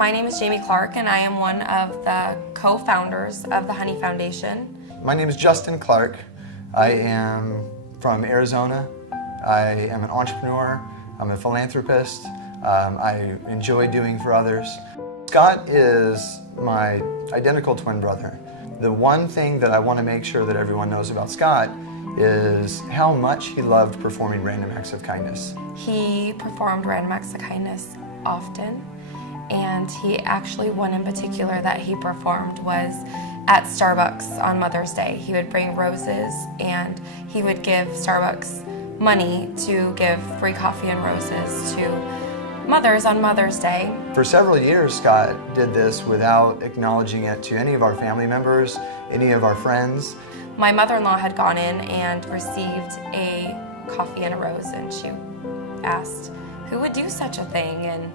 My name is Jamie Clark, and I am one of the co-founders of the Honey Foundation. My name is Justin Clark. I am from Arizona. I am an entrepreneur. I'm a philanthropist. I enjoy doing for others. Scott is my identical twin brother. The one thing that I want to make sure that everyone knows about Scott is how much he loved performing random acts of kindness. He performed random acts of kindness often, and one in particular that he performed was at Starbucks on Mother's Day. He would bring roses and he would give Starbucks money to give free coffee and roses to mothers on Mother's Day. For several years, Scott did this without acknowledging it to any of our family members, any of our friends. My mother-in-law had gone in and received a coffee and a rose, and she asked who would do such a thing, and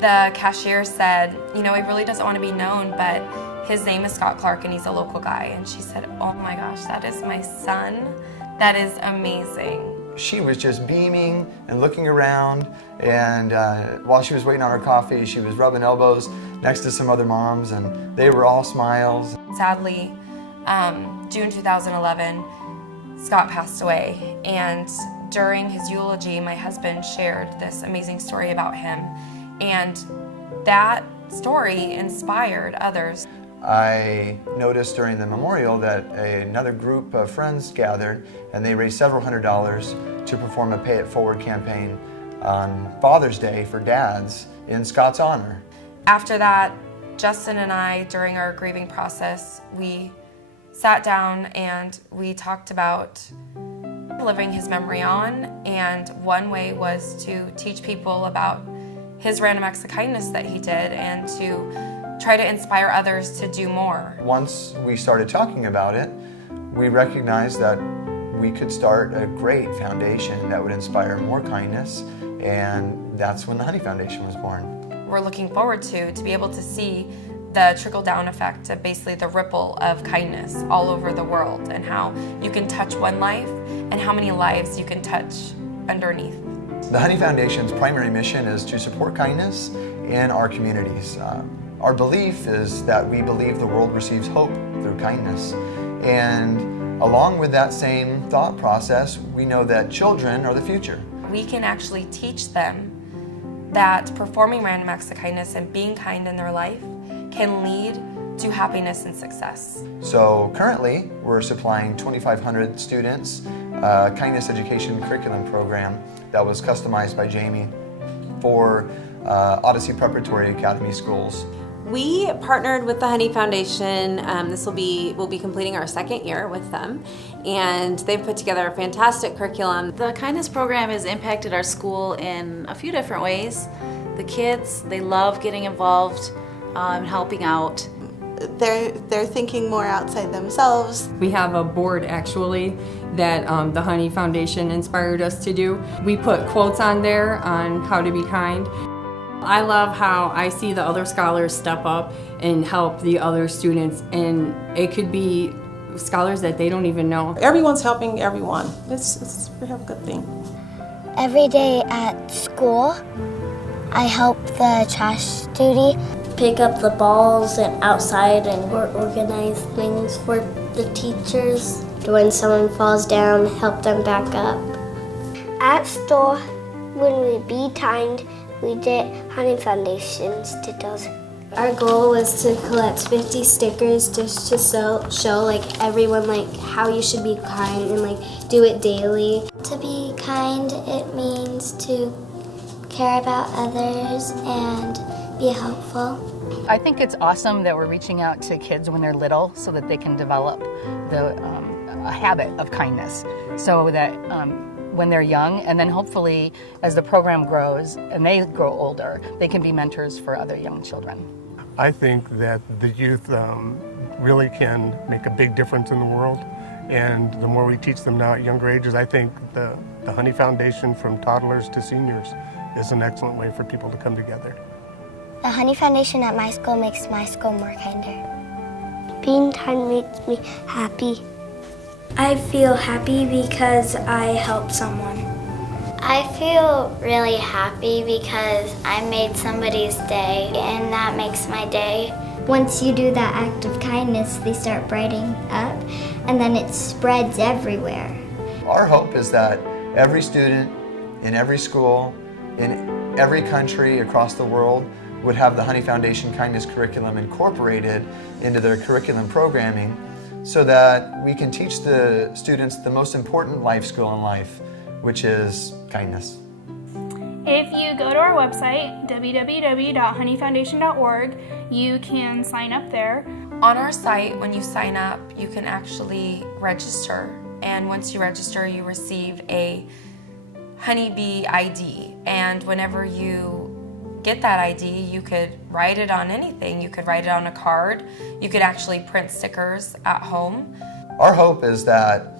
the cashier said, you know, he really doesn't want to be known, but his name is Scott Clark and he's a local guy. And she said, oh my gosh, that is my son. That is amazing. She was just beaming and looking around, and while she was waiting on her coffee, she was rubbing elbows next to some other moms, and they were all smiles. Sadly, June 2011, Scott passed away, and during his eulogy, my husband shared this amazing story about him, and that story inspired others. I noticed during the memorial that another group of friends gathered, and they raised several $100s to perform a Pay It Forward campaign on Father's Day for dads in Scott's honor. After that, Justin and I, during our grieving process, we sat down and we talked about living his memory on, and one way was to teach people about his random acts of kindness that he did and to try to inspire others to do more. Once we started talking about it, we recognized that we could start a great foundation that would inspire more kindness, and that's when the Honey Foundation was born. We're looking forward to be able to see the trickle-down effect of basically the ripple of kindness all over the world, and how you can touch one life and how many lives you can touch underneath. The Honey Foundation's primary mission is to support kindness in our communities. Our belief is that we believe the world receives hope through kindness. And along with that same thought process, we know that children are the future. We can actually teach them that performing random acts of kindness and being kind in their life can lead to happiness and success. So currently, we're supplying 2,500 students a kindness education curriculum program that was customized by Jamie for Odyssey Preparatory Academy schools. We partnered with the Honey Foundation. We'll be completing our second year with them, and they've put together a fantastic curriculum. The kindness program has impacted our school in a few different ways. The kids, they love getting involved and helping out. They're thinking more outside themselves. We have a board actually that the Honey Foundation inspired us to do. We put quotes on there on how to be kind. I love how I see the other scholars step up and help the other students, and it could be scholars that they don't even know. Everyone's helping everyone. It's a real good thing. Every day at school, I help the trash duty. Pick up the balls and outside and organize things for the teachers. When someone falls down, help them back up. At store, when we be kind, we did Honey Foundations did those. Our goal was to collect 50 stickers just to show like everyone like how you should be kind and like do it daily. To be kind, it means to care about others and be helpful. I think it's awesome that we're reaching out to kids when they're little so that they can develop a habit of kindness, so that when they're young, and then hopefully as the program grows and they grow older, they can be mentors for other young children. I think that the youth really can make a big difference in the world, and the more we teach them now at younger ages, I think the Honey Foundation, from toddlers to seniors, is an excellent way for people to come together. The Honey Foundation at my school makes my school more kinder. Being kind makes me happy. I feel happy because I help someone. I feel really happy because I made somebody's day, and that makes my day. Once you do that act of kindness, they start brightening up, and then it spreads everywhere. Our hope is that every student in every school, in every country across the world would have the Honey Foundation Kindness Curriculum incorporated into their curriculum programming so that we can teach the students the most important life skill in life, which is kindness. If you go to our website, www.honeyfoundation.org, you can sign up there. On our site, when you sign up, you can actually register. And once you register, you receive a honeybee ID. And whenever you get that ID, you could write it on anything. You could write it on a card. You could actually print stickers at home. Our hope is that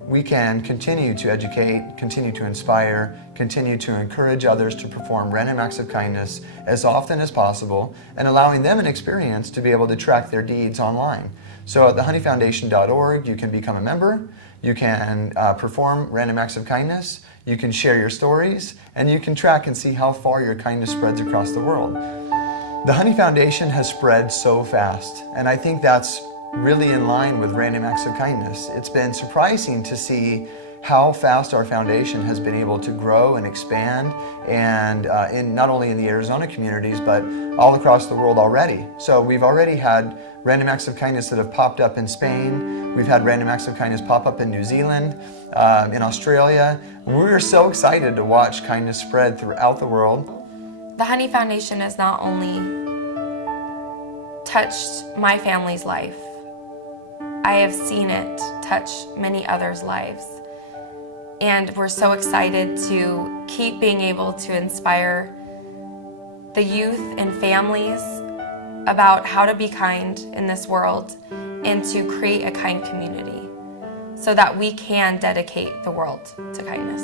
we can continue to educate, continue to inspire, continue to encourage others to perform random acts of kindness as often as possible, and allowing them an experience to be able to track their deeds online. So at thehoneyfoundation.org, you can become a member, you can perform random acts of kindness, you can share your stories, and you can track and see how far your kindness spreads across the world. The Honey Foundation has spread so fast, and I think that's really in line with random acts of kindness. It's been surprising to see how fast our foundation has been able to grow and expand, and not only in the Arizona communities, but all across the world already. So we've already had random acts of kindness that have popped up in Spain. We've had random acts of kindness pop up in New Zealand, in Australia. We're so excited to watch kindness spread throughout the world. The Honey Foundation has not only touched my family's life, I have seen it touch many others' lives. And we're so excited to keep being able to inspire the youth and families about how to be kind in this world and to create a kind community so that we can dedicate the world to kindness.